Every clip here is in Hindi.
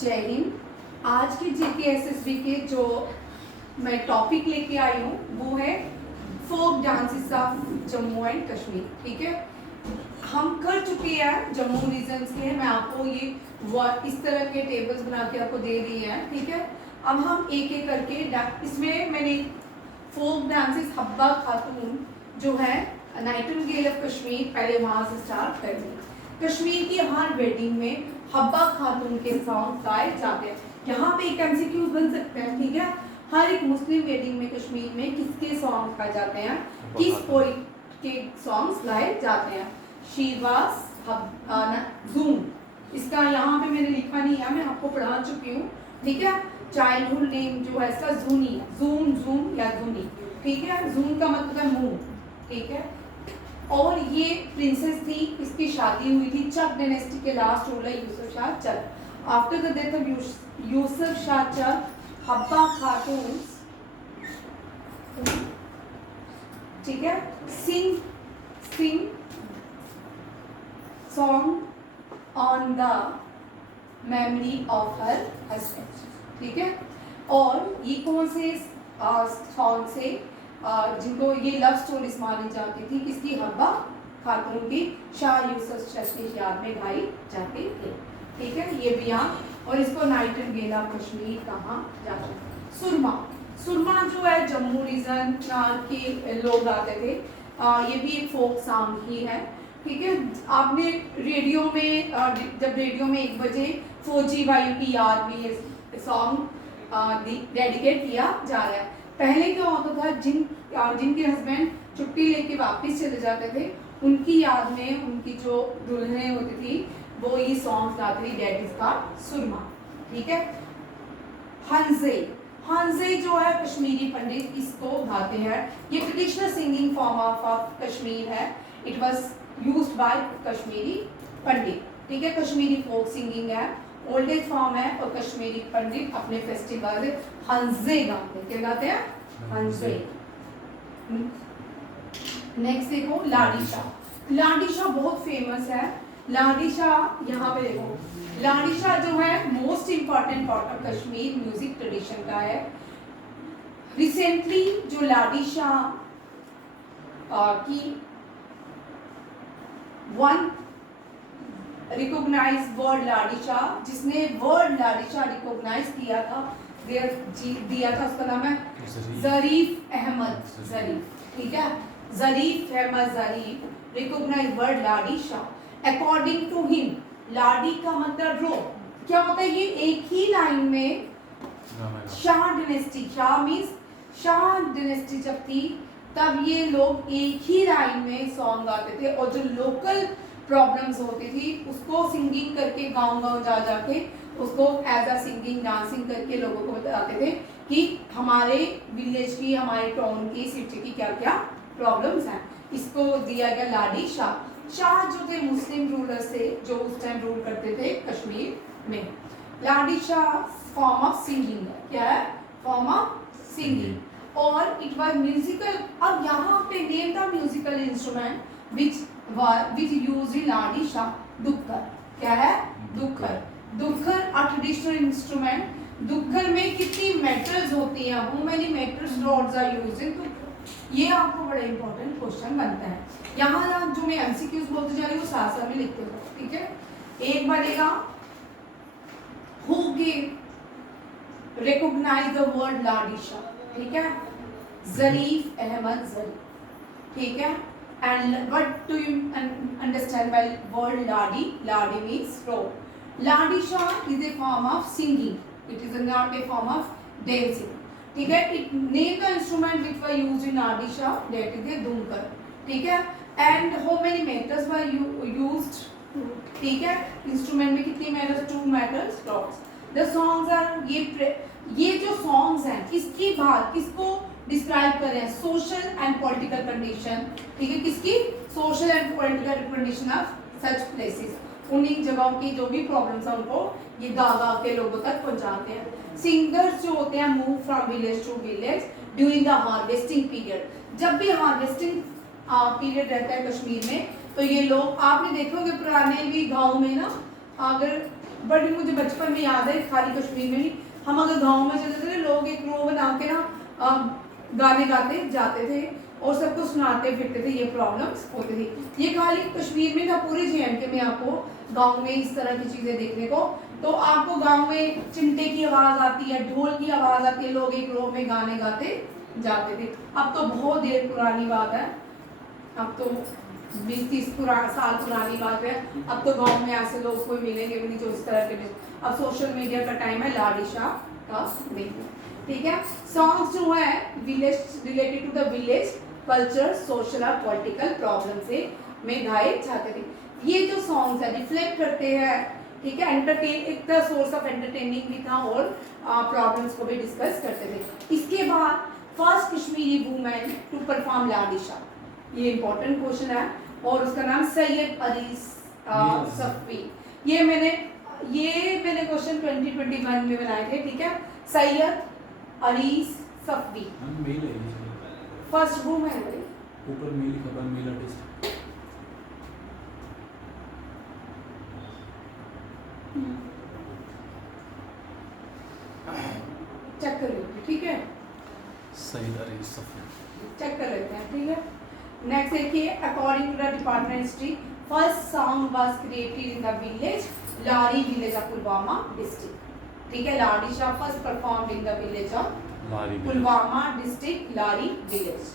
जय हिंद। आज के JKSSB के जो मैं टॉपिक लेके आई हूँ वो है folk dances of Jammu and Kashmir. ठीक है, हम कर चुके हैं जम्मू रीजन्स के। मैं आपको ये इस तरह के टेबल्स बना के आपको दे दी है। ठीक है, अब हम एक एक करके इसमें मैंने फोक डांसेस हब्बा खातून जो है नाइटिंगेल ऑफ कश्मीर, पहले वहाँ से स्टार्ट कर दी। कश्मीर की हर वेडिंग में हब्बा खातून के सॉन्ग गाए जाते हैं। यहाँ पे एक MCQs बन सकते हैं। ठीक है, हर एक मुस्लिम वेडिंग में कश्मीर में किसके सॉन्ग गाए जाते हैं, किस पोइट के सॉन्ग्स गाए जाते हैं। शीरवास जूम, इसका यहाँ पे मैंने लिखा नहीं है, मैं आपको पढ़ा चुकी हूँ। ठीक है, चाइल्डहुड नेम जो है इसका जूनी है, जूम जूम या जूनी। ठीक है, जूम का मतलब है मुंह। ठीक है, और ये प्रिंसेस थी, इसकी शादी हुई थी चक डायनेस्टी के last ruler Yusuf Shah Chak. After the death of Yusuf Shah Chak, Habba Khatoon, ठीक है, sing song on the memory of her husband. ठीक है, और ये कौन से सॉन्ग से जिनको ये लव स्टोरीज मानी जाती थी, किसकी, हब्बा खातून की, शाह यूसुफ शाह की याद में गाई जाती थी। ठीक है, ये भी यहाँ, और इसको नाइटिंगेल ऑफ कश्मीर कहा जाता है। सुरमा, सुरमा जो है जम्मू रीजन के लोग गाते थे। ये भी एक फोक सॉन्ग ही है। ठीक है, आपने रेडियो में जब रेडियो में 1 बजे फौजी वायु की याद में ये सॉन्ग डेडिकेट किया जा रहा है। पहले क्या होता था, जिनके हस्बैंड छुट्टी लेके वापस चले जाते थे, उनकी याद में उनकी जो दुल्हनें होती थी वो ये सॉन्ग्स गाती थी, दैट इज कॉल्ड सुरमा। ठीक है, हंजे, हंजे जो है कश्मीरी पंडित इसको गाते हैं। ये traditional singing form of Kashmir है। It was used by Kashmiri Pandit. ठीक है, कश्मीरी फोक सिंगिंग है, ओल्डेज फॉर्म है, और कश्मीरी पंडित अपने फेस्टिवल हंजे गाते हैं। क्या गाते हैं? हंजे। नेक्स्ट देखो लाडी शाह। लाडी शाह बहुत फेमस है। लाडी शाह यहाँ पे देखो, लाडी शाह जो है most important part of Kashmir music tradition का है। रिसेंटली जो लाडी शाह की one recognise word Ladi Shah, जिसने वर्ड लाडी शाह रिकॉग्नाइज किया था, दिया था, उसका नाम है जरीफ अहमद जरीफ। ठीक है, Zarif Ahmad Zarif recognise word Ladi Shah. According to him, Ladi का मतलब रो, क्या होता है, ये एक ही लाइन में Shah dynasty, Shah means Shah dynasty जब थी तब ये लोग एक ही लाइन में सॉन्ग गाते थे, और जो लोकल प्रॉब्लम्स होती थी उसको सिंगिंग करके गाँव जा जाके उसको एज अ सिंगिंग डांसिंग करके लोगों को बताते थे कि हमारे विलेज की, हमारे टाउन की, सिटी की क्या क्या प्रॉब्लम्स हैं। इसको दिया गया लाडी शाह। शाह जो थे मुस्लिम रूलर्स थे जो उस टाइम रूल करते थे कश्मीर में। Ladi Shah form of singing है। क्या है? Form of singing. और इट वाज म्यूजिकल। अब यहाँ पे name the musical instrument which use in Ladi Shah, Dukkar. क्या है? दुक्कर। दुक्कर अ ट्रेडिशनल इंस्ट्रूमेंट। दुक्कर में कितनी मेटल्स होती हैं, how many metals rods are used in Dukkar, ये आपको बड़ा इंपॉर्टेंट क्वेश्चन बनता है। यहाँ जो मैं MCQs बोलते जा रही हूँ वो साथ में लिखते हो। ठीक है, एक बनेगा who give recognise the word Ladi Shah. ठीक है, जरीफ अहमद जरीफ। ठीक है, and what do you understand by word Ladi? Ladi means row. Ladi Shah is a form of singing, it is not a form of dancing. ठीक है, it name the instrument which were used in Ladi Shah, that is a Dumkar. ठीक है, and how many metals were used? ठीक है, इंस्ट्रूमेंट में कितनी metals? 2 metals rods. The songs are, ये जो सॉन्ग्स हैं किसकी बात, किसको डिस्क्राइब कर रहे हैं? Social and political condition. ठीक है, किसकी? Social and political condition of such places. उन्हीं जगहों की जो भी प्रॉब्लम्स हैं उनको ये गा गा के लोगों तक पहुंचाते हैं। सिंगर्स जो होते हैं move from village to village during the harvesting period. जब भी हार्वेस्टिंग पीरियड रहता है कश्मीर में, तो ये लोग, आपने देखे होंगे पुराने भी गाँव में ना, अगर बट मुझे बचपन में याद है, खाली कश्मीर में नहीं, हम अगर गांव में चलते थे लोग एक रो बना के ना गाने गाते जाते थे और सबको सुनाते फिरते थे, ये प्रॉब्लम्स होती थी। ये खाली कश्मीर में था, पूरे जे.एंड.के में आपको गांव में इस तरह की चीज़ें देखने को, तो आपको गांव में चिमटे की आवाज़ आती है, ढोल की आवाज़ आती है, लोग एक रो में गाने गाते जाते थे। अब तो बहुत देर पुरानी बात है, अब तो 20-30 साल पुरानी बात है। अब तो गांव में ऐसे लोग कोई मिलेंगे भी नहीं जो इस तरह के, अब सोशल मीडिया का टाइम है, लाड़ी शाह का नहीं, ठीक है। सॉन्ग्स जो है village related to the village culture, social और पॉलिटिकल प्रॉब्लम से में गाए जाते थे। ये जो सॉन्ग्स है रिफ्लेक्ट करते हैं, ठीक है, एंटरटेन, एक तरह सोर्स ऑफ एंटरटेनिंग भी था और प्रॉब्लम्स को भी डिस्कस करते थे। इसके बाद first Kashmiri women to perform Ladi Shah, ये इंपॉर्टेंट क्वेश्चन है, और उसका नाम सैयद अरीस सफ़ी। ये मैंने क्वेश्चन 2021 में बनाए थे, ठीक है। Syed Aris Safi first women है, ऊपर मेल लिखा था, मेल आर्टिस्ट। चेक कर लेते, ठीक है, सैयद अरीस सफ़ी चेक कर लेते हैं, ठीक है। नेक्स्ट देखिए, according to the department history first song was created in the village Ladi village of Pulwama district, ठीक है। Ladi Shah first performed in the village of Pulwama district Ladi village,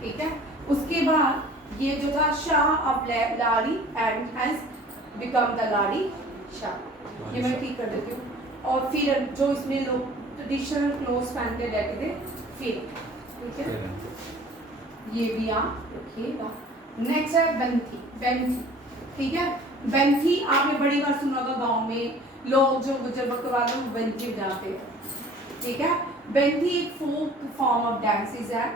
ठीक है। उसके बाद ये जो था Shah of Ladi and has become the Ladi Shah, ये मैं ठीक कर देती हूँ। और फिर जो इसमें लोग ट्रेडिशनल क्लोथ्स पहन के रहते थे, फिर ठीक है, ये भी आप रखिएगा। नेक्स्ट है बंथी, बेंथी, ठीक है। बेंथी आपने बड़ी बार सुना होगा, गांव में लोग जो गुजर बकरवाल हैं वो बेंथी बजाते हैं, ठीक है। बेंथी एक फोक फॉर्म ऑफ डांसेस है,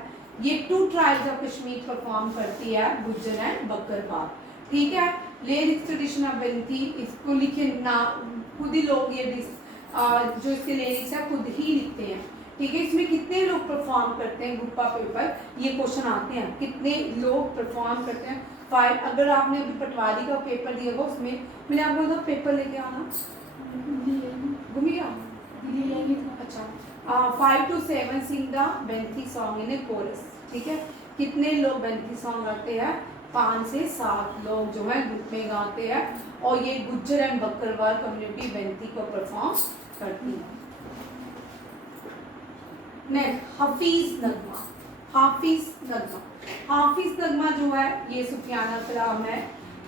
ये 2 ट्राइब्स ऑफ कश्मीर परफॉर्म करती है, गुज्जर एंड बकरवाल, ठीक है। लिरिक्स ट्रेडिशन ऑफ बेंथी, इसको लिखे ना खुद ही लोग, ये जो इसके लिरिक्स है खुद ही लिखते हैं, ठीक है। इसमें कितने लोग परफॉर्म करते हैं, ग्रुप ऑफ पेपर, ये क्वेश्चन आते हैं, कितने लोग परफॉर्म करते हैं 5। अगर आपने अभी पटवारी का पेपर दिया होगा, उसमें मैंने आपको तो पेपर लेके आना घूम गया, अच्छा, 5 to 7 सिंग द बेंथी सॉन्ग इन ए कोरस, ठीक है। कितने लोग बेंथी सॉन्ग गाते हैं, 5 से 7 लोग जो है ग्रुप में गाते हैं, और ये गुज्जर एंड बकरवाल कम्युनिटी बेंथी को परफॉर्म करती है। नेक्स्ट हफीज नगमा, हाफिज नगमा, हाफिज नगमा जो है ये सुफियाना कलाम है।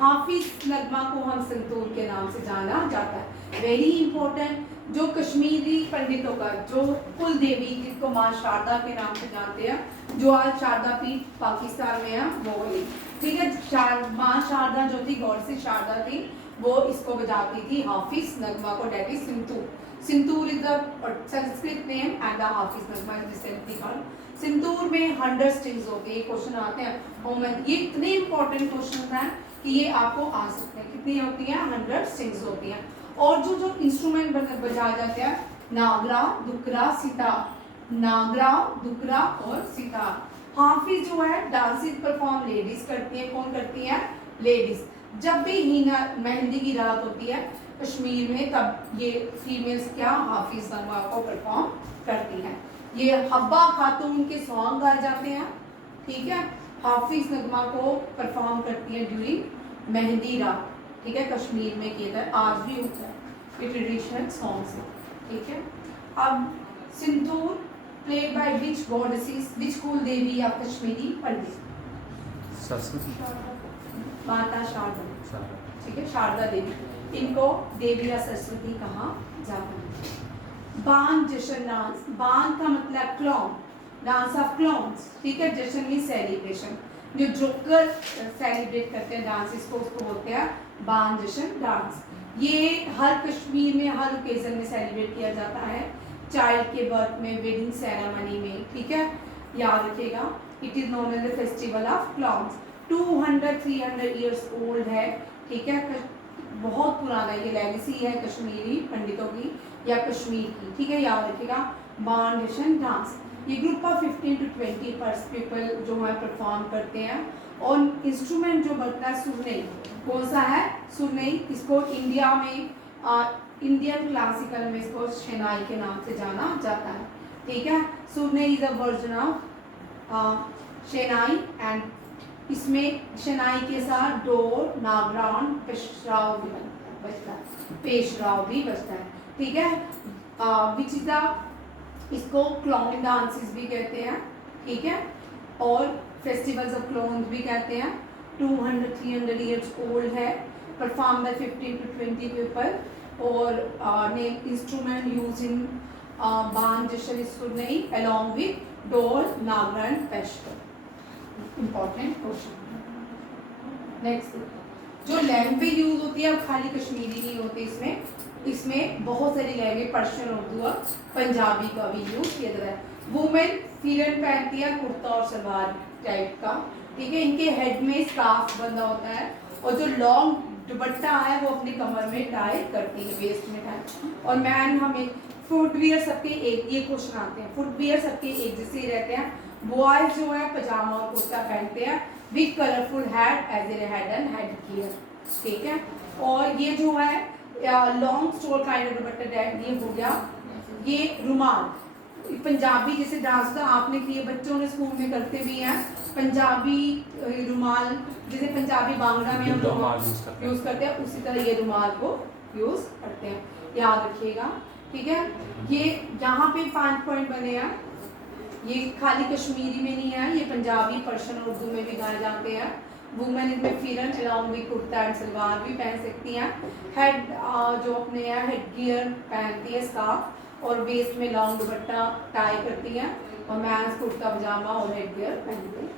हाफिज नगमा को हम संतूर के नाम से जाना जाता है, वेरी इंपॉर्टेंट। जो कश्मीरी पंडितों का जो कुल देवी जिसको माँ शारदा के नाम से जानते हैं, जो आज शारदा पीठ पाकिस्तान में है, वो ही, ठीक है। माँ शारदा जो थी, गौर से शारदा थी, वो इसको बजाती थी, हाफिज नगमा को, that is santoor. Santoor is the Sanskrit name and the Hafiz Nagma is recently called. Santoor में 100 स्ट्रिंग्स होते हैं, क्वेश्चन आते हैं, ये इतने इंपॉर्टेंट क्वेश्चन हैं कि ये आपको आ सकते हैं। कितनी होती हैं, 100 स्ट्रिंग्स होती हैं। और जो इंस्ट्रूमेंट बजाए जाते हैं, नागरा, दुकरा, सितार, नागरा, दुकरा और सितार। हाफिज जो है डांसेस परफॉर्म लेडीज करती हैं, कौन करती हैं, लेडीज। जब भी हीना मेहंदी की रात होती है कश्मीर में, तब ये फीमेल्स क्या हाफिज नगमा को परफॉर्म करती हैं। ये हब्बा खातून के सॉन्ग गाए जाते हैं, ठीक है। हाफिज नगमा को परफॉर्म करती है ड्यूरिंग मेहंदी रात, ठीक है। कश्मीर में किया था, आज भी होता है, ये ट्रेडिशनल सॉन्ग्स है, ठीक है। अब सिंदूर प्लेड बाय विच गॉडेसेस, विच कुल देवी ऑफ कश्मीरी पंडित, सरस्वती माता शारदा, ठीक है, शारदा देवी, इनको देवी या सरस्वती कहा जाता है। बान जश्न डांस, बान का मतलब क्लॉन, डांस ऑफ क्लॉन्स, ठीक है। जश्न में सेलिब्रेशन, जो जोकर सेलिब्रेट करते हैं डांस, इसको उसको बोलते हैं बान जश्न डांस। ये हर कश्मीर में हर ओकेजन में सेलिब्रेट किया जाता है, चाइल्ड के बर्थ में, वेडिंग सेरेमनी में, ठीक है, याद रखिएगा। It is known as the festival of clowns. 200-300 years old है, ठीक है, बहुत पुराना ये लेगेसी है कश्मीरी पंडितों की या कश्मीर की, ठीक है, याद रखिएगा। बान जश्न डांस, ये ग्रुप ऑफ 15 to 20 पीपल जो है परफॉर्म करते हैं। और इंस्ट्रूमेंट जो बजता है सुरनई, कौन सा है, सुरनई। इसको इंडिया में इंडियन क्लासिकल में इसको शहनाई के नाम से जाना जाता है, ठीक है। सुरने is a version of shehnai and इसमें शहनाई के साथ डोर, नागरान, पेशराव भी बजता है, पेशराव भी बजता है, ठीक है। विच इज द इसको क्लाउन डांसेस भी कहते हैं, ठीक है, और फेस्टिवल्स ऑफ क्लाउन भी कहते हैं। 200-300 ईयर्स ओल्ड है, परफॉर्म बाय 15 to 20 पीपल और नेम इंस्ट्रूमेंट यूज इन बान जशर सुरनई अलॉन्ग विद डोल, नागरान, पेशराव। Important question. नेक्स्ट, जो लैंग्वेज यूज होती है अब खाली कश्मीरी नहीं होती, इसमें बहुत सारी लैंग्वेज, पर्शियन, उर्दू और पंजाबी का भी यूज किया जाता है। वुमेन फिरन पहनती है, कुर्ता और सलवार टाइप का, ठीक है। इनके हेड में स्कार्फ बंधा होता है और जो लॉन्ग दुपट्टा है वो अपनी कमर में टाई करती है, वेस्ट में टाई। और मैन हमें फुटवियर सबके एक, ये क्वेश्चन आते हैं, फुटवियर सबके एक जैसे ही रहते हैं। बॉयज जो है पजामा और कुर्ता पहनते हैं with colourful hat as a head and head gear, ठीक है। और ये जो है long stole kind of dupatta, ये हो गया। ये रुमाल, पंजाबी जैसे डांस का आपने किए, बच्चों ने स्कूल में करते भी हैं, पंजाबी रुमाल जैसे पंजाबी बांगड़ा में हम रुमाल यूज करते हैं, उसी तरह ये रुमाल को यूज करते हैं, याद रखिएगा, ठीक है। ये यहाँ पे 5 पॉइंट बने हैं, ये खाली कश्मीरी में नहीं है, ये पंजाबी, पर्शियन, उर्दू में भी गाए जाते हैं। वुमेन इसमें फिरन along with kurta and salwar भी पहन सकती हैं। हेड जो अपने हैं हेड गियर पहनती है, स्कार्फ, और वेस्ट में लॉन्ग दुपट्टा टाई करती हैं, और मैंस कुर्ता पजामा और हेड गियर पहनते हैं,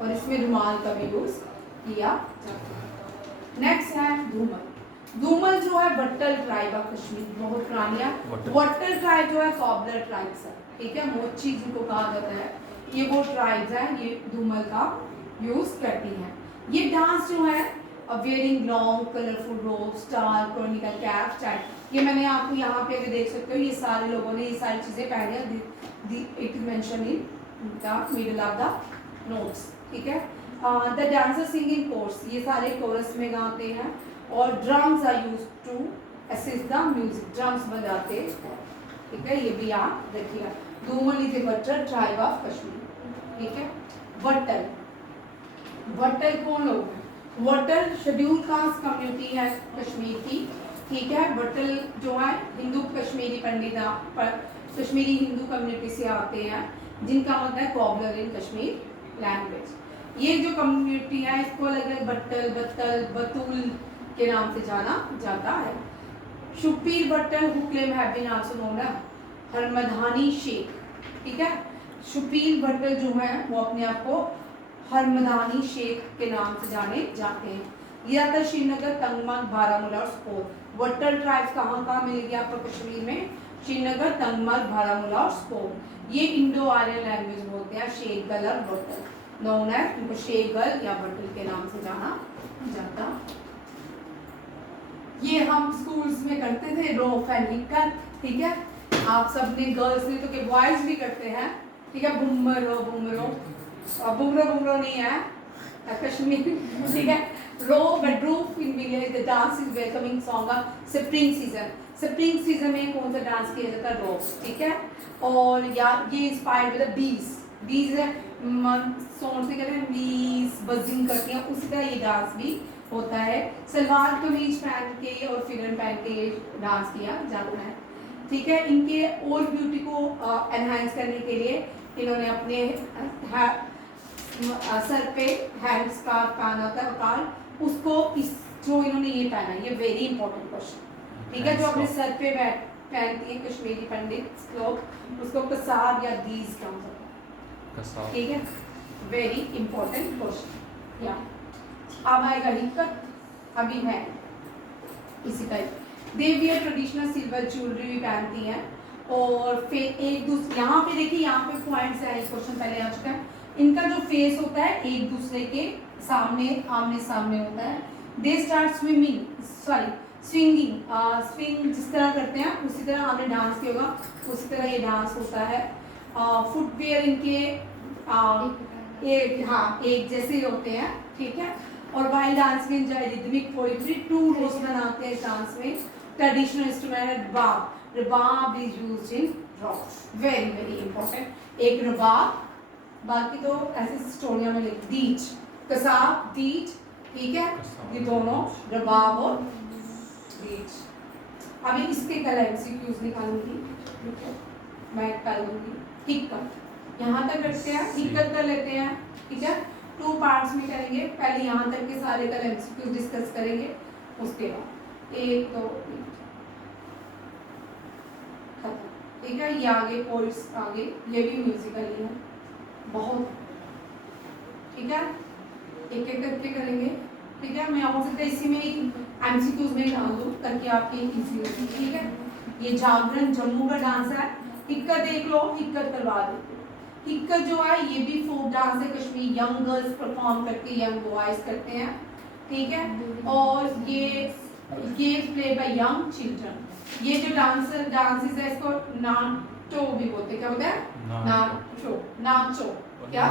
और इसमें रुमाल का भी यूज किया जाता है। नेक्स्ट है धूमल। धूमल जो है वट्टल ट्राइब ऑफ कश्मीर, बहुत पुरानी है। वट्टल ट्राइब जो है कॉबलर ट्राइब्स है, ठीक है, मोची जिनको कहा जाता है, ये वो ट्राइब्स हैं, ये धूमल का यूज करती हैं। ये डांस जो है वेयरिंग लॉन्ग कलरफुल रोब, स्टार, कॉर्निकल कैप, चाइट, ये मैंने आपको यहाँ पे भी देख सकते हो, ये सारे लोगों ने ये सारी चीजें पहनी है, it is mention in the middle of the notes, ठीक है। द डांसर सिंगिंग कोर्स, ये सारे कोरस में गाते हैं, और drums are used to assist the music, drums बजाते हैं, ठीक है, ये भी आप देखिएगा। Dhumal is a Wattal tribe of Kashmir, ठीक है। वट्टल, वट्टल कौन लोग हैं? वट्टल शेड्यूल कास्ट कम्युनिटी है कश्मीर की, ठीक है। वट्टल जो है हिंदू कश्मीरी कश्मीरी हिंदू कम्युनिटी से आते हैं, जिनका मतलब है कॉबलर इन कश्मीर लैंग्वेज। ये जो कम्युनिटी है इसको अलग अलग बट्टल, बत्तल, बतूल के नाम से जाना जाता है। Shupir Battal who claim have been also known as Harmdani Sheikh, ठीक है। शुपीर बट्टल जो है वो अपने आप को हरमदानी शेख के नाम से जाने जाते हैं। ये आता है श्रीनगर, तंगमर्ग, बारामूला और स्पोर। वट्टल ट्राइब्स कहाँ मिलेगी आपको कश्मीर में? श्रीनगर, तंगमर्ग, बारामूला और स्पोर। ये इंडो आर्यन लैंग्वेज बोलते हैं, शेखगल और वट्टल, नोन एज, इनको शेखगल या वट्टल के नाम से जाना जाता। ये हम स्कूल्स में करते थे, रोफ एंड हिक्कत, ठीक है। आप सब ने गर्ल्स ने तो के बॉयज भी करते हैं, ठीक है। बुमरो बुमरो, बुमरो बुमरो नहीं है कश्मीर, ठीक है। रो बेडरूफ in village, the dance is welcoming song of spring season. Spring season में कौन सा डांस किया जाता है? रो, ठीक है। और या ये इंस्पायर्ड विद द बीज, बीज सॉन्ग से कहते हैं बीज, बजिंग करती हैं, उसी तरह ये डांस भी होता है। सलवार कमीज पहन के और फिगर पहन के डांस किया जाता है, ठीक है। इनके और ब्यूटी को एनहांस करने के लिए इन्होंने अपने सर पे हैंड स्कार्फ पहना होता है, और उसको इस जो इन्होंने ये पहना, ये वेरी इंपॉर्टेंट क्वेश्चन, ठीक है। जो अपने सर पे पहनती है कश्मीरी पंडित लोग, उसको कसाब या दीज कहा जाता है, ठीक है। Very important question. या अब आएगा हिक्कत, अभी है इसी type. They wear traditional silver jewellery भी पहनती हैं, और फिर एक दूसरे, यहाँ पे देखिए, यहाँ पे पॉइंट्स है, एक क्वेश्चन पहले आ चुका है। इनका जो फेस होता है एक दूसरे के सामने आमने सामने होता है। दे स्टार्ट स्विंगिंग, स्विंग जिस तरह करते हैं उसी तरह आपने डांस किया होगा, उसी तरह ये डांस होता है। फुटवेयर इनके एक जैसे ही होते हैं, ठीक है। और वाइल डांस में एंजॉय रिदमिक पोएट्री, 2 रोज बनाते हैं डांस में, ट्रेडिशनल इंस्ट्रूमेंट है rabab. Rabab is used in rock. Very very important. एक रबाब, बाकी तो ऐसे स्टोरिया में लिख दीज, कसाब, दीज, ठीक है, ये दोनों रबाब और दीज. अभी इसके कल एमसीक्यूज निकालूंगी, ठीक है, मैं कर लूंगी. हिक्कत यहाँ तक रखते हैं, हिक्कत कर लेते हैं, ठीक है. 2 पार्ट्स में करेंगे. पहले यहाँ तक के सारे कल एमसीक्यूज डिस्कस करेंगे, उसके बाद 1 2 3 खत्म, ठीक है. ये आगे पोइट्स आगे, ये भी म्यूजिकल ही है बहुत, ठीक है. एक एक करके करेंगे, ठीक है. मैं हो सकता है इसी में एमसीक्यूज में डाल दूं ताकि आपकी इजी हो, ठीक है. ये जागरण जम्मू का डांस है. हिक्कत देख लो, हिक्कत करवा दो. हिक्कत जो है ये भी फोक डांस है. कश्मीर यंग गर्ल्स परफॉर्म करके यंग बॉयज करते हैं, ठीक है. और ये प्ले बाय यंग चिल्ड्रन. ये जो डांसेस है इसको नाचो भी बोलते हैं. क्या बोलते हैं? नाचो. नाचो क्या?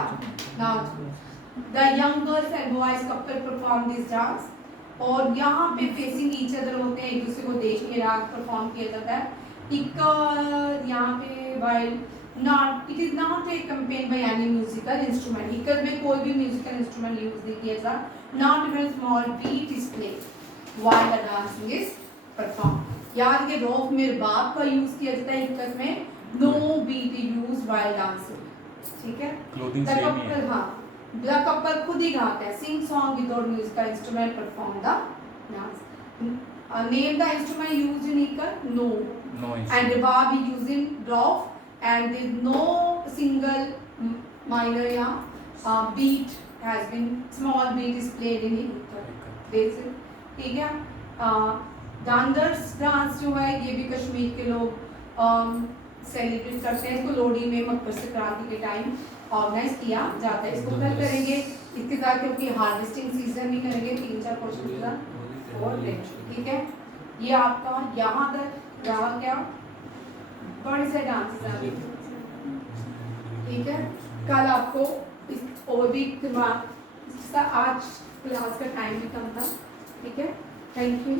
नाचो. The young girls and boys couple perform this dance. और यहाँ पे फेसिंग ईच अदर होते हैं, एक दूसरे को देख के राग परफॉर्म किया जाता है. यहाँ पे while not it is not a accompanied by any musical instrument. हिक्कत में कोई भी म्यूजिकल इंस्ट्रूमेंट यूज नहीं किया जाता. Not even small beat is played while the dancing is performed. याद के रोफ में रबाब का यूज किया जाता है, हिक्कत में no beat is used while dancing, ठीक है. क्लोथिंग सेम ही है. हाँ, The couple खुद ही गाते हैं. Sing song without musical instrument, perform the dance. Name the instrument used in hikkot? No. No And ribab is used in rough, and there is no single minor beat has been, small beat is played in hikkot. This is, ठीक है. डांडर्स डांस जो है ये भी कश्मीर के लोग सेलिब्रेट करते हैं. इसको लोहड़ी में मकर संक्रांति के टाइम ऑर्गेनाइज किया जाता है. इसको कल करेंगे इसके साथ, क्योंकि हार्वेस्टिंग सीजन भी करेंगे 3-4 क्वेश्चन का और ठीक है. ये आपका यहाँ तक रहा. क्या बड़े से डांसेस हैं, ठीक है. कल आपको इस और भी आज क्लास का टाइम भी कम था, ठीक है. Thank you.